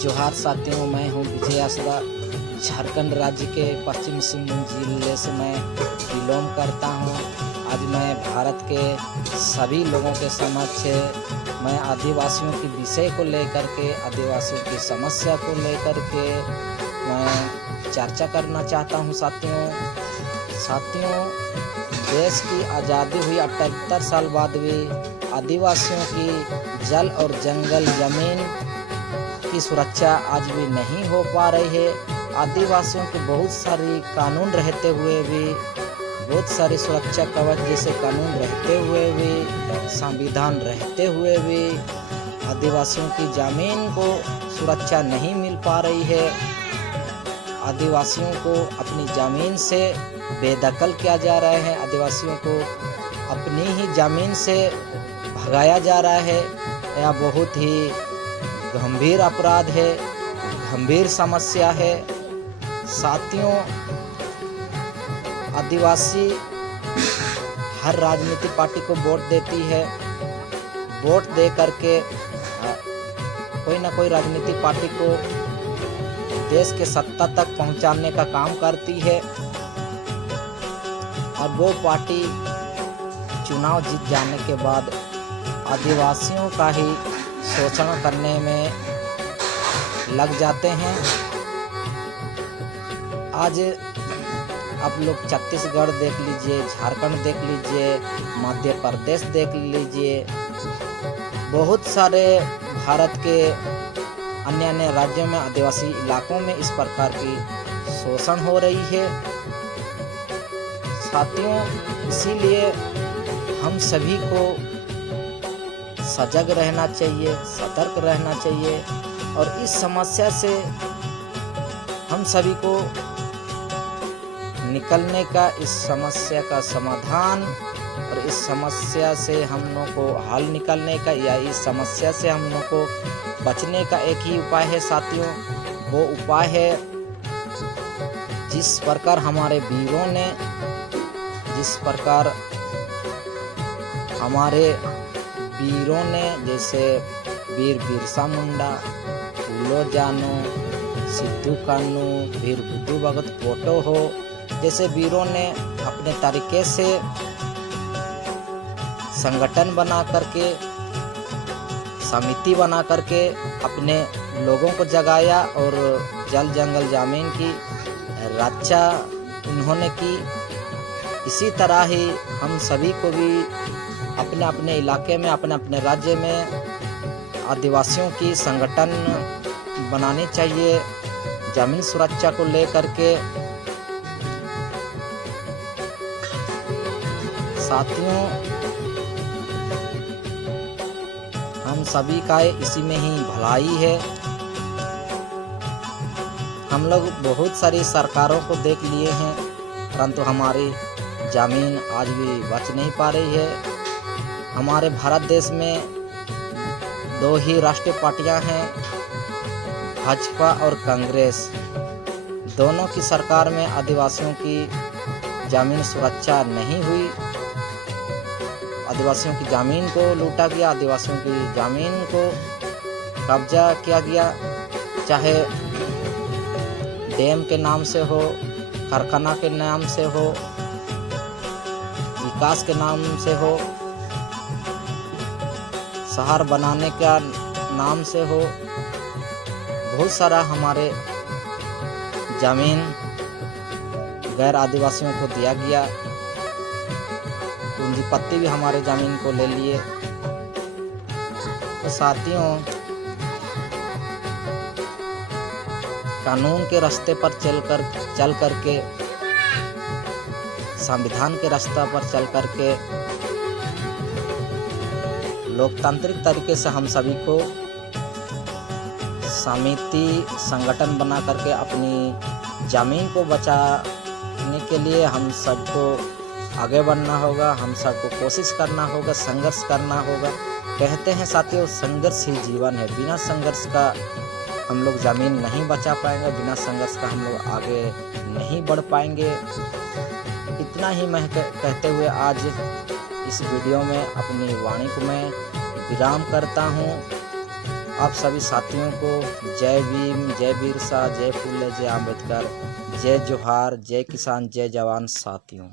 जोहार साथियों, मैं हूँ विजय आसरा। झारखंड राज्य के पश्चिम सिंहभूम जिले से मैं बिलोंग करता हूँ। आज मैं भारत के सभी लोगों के समक्ष मैं आदिवासियों के विषय को लेकर के, आदिवासियों की समस्या को लेकर के मैं चर्चा करना चाहता हूँ। साथियों, देश की आज़ादी हुई 78 साल बाद भी आदिवासियों की जल और जंगल जमीन की सुरक्षा आज भी नहीं हो पा रही है। आदिवासियों के बहुत सारी कानून रहते हुए भी, बहुत सारी सुरक्षा कवच जैसे कानून रहते हुए भी, संविधान रहते हुए भी आदिवासियों की जमीन को सुरक्षा नहीं मिल पा रही है। आदिवासियों को अपनी ज़मीन से बेदखल किया जा रहा है। आदिवासियों को अपनी ही ज़मीन से भगाया जा रहा है। यह बहुत ही गंभीर अपराध है, गंभीर समस्या है। साथियों, आदिवासी हर राजनीतिक पार्टी को वोट देती है। वोट दे करके कोई ना कोई राजनीतिक पार्टी को देश के सत्ता तक पहुंचाने का काम करती है, और वो पार्टी चुनाव जीत जाने के बाद आदिवासियों का ही शोषण करने में लग जाते हैं। आज आप लोग छत्तीसगढ़ देख लीजिए, झारखंड देख लीजिए, मध्य प्रदेश देख लीजिए, बहुत सारे भारत के अन्य अन्य राज्यों में आदिवासी इलाकों में इस प्रकार की शोषण हो रही है। साथियों, इसीलिए हम सभी को सजग रहना चाहिए, सतर्क रहना चाहिए, और इस समस्या से हम सभी को निकलने का, इस समस्या का समाधान और इस समस्या से हम लोग को हल निकलने का, या इस समस्या से हम लोग को बचने का एक ही उपाय है साथियों। वो उपाय है जिस प्रकार हमारे वीरों ने, जिस प्रकार हमारे वीरों ने, जैसे वीर बिरसा मुंडा, फूलो जानो, सिद्धू कान्हू, वीर बुद्धू भगत कोटो हो, जैसे वीरों ने अपने तरीके से संगठन बना करके, समिति बना करके अपने लोगों को जगाया और जल जंगल जमीन की रक्षा उन्होंने की। इसी तरह ही हम सभी को भी अपने अपने इलाके में, अपने अपने राज्य में आदिवासियों की संगठन बनानी चाहिए जमीन सुरक्षा को लेकर के। साथियों, हम सभी का इसी में ही भलाई है। हम लोग बहुत सारी सरकारों को देख लिए हैं, परंतु हमारी जमीन आज भी बच नहीं पा रही है। हमारे भारत देश में दो ही राष्ट्रीय पार्टियां हैं, भाजपा और कांग्रेस। दोनों की सरकार में आदिवासियों की जमीन सुरक्षा नहीं हुई। आदिवासियों की ज़मीन को लूटा गया, आदिवासियों की ज़मीन को कब्जा किया गया, चाहे डैम के नाम से हो, कारखाना के नाम से हो, विकास के नाम से हो, शहर बनाने का नाम से हो। बहुत सारा हमारे ज़मीन गैर आदिवासियों को दिया गया। पूंजीपति भी हमारे ज़मीन को ले लिए। तो साथियों, कानून के रास्ते पर चल करके, संविधान के रास्ते पर चल करके, लोकतांत्रिक तरीके से हम सभी को समिति, संगठन बना करके अपनी ज़मीन को बचाने के लिए हम सबको आगे बढ़ना होगा। हम सबको कोशिश करना होगा, संघर्ष करना होगा। कहते हैं साथियों, संघर्ष ही जीवन है। बिना संघर्ष का हम लोग ज़मीन नहीं बचा पाएंगे, बिना संघर्ष का हम लोग आगे नहीं बढ़ पाएंगे। इतना ही मैं कहते हुए आज इस वीडियो में अपनी वाणी को मैं विराम करता हूँ। आप सभी साथियों को जय भीम, जय बिरसा, जय फुले, जय अम्बेडकर, जय जोहार, जय किसान, जय जवान साथियों।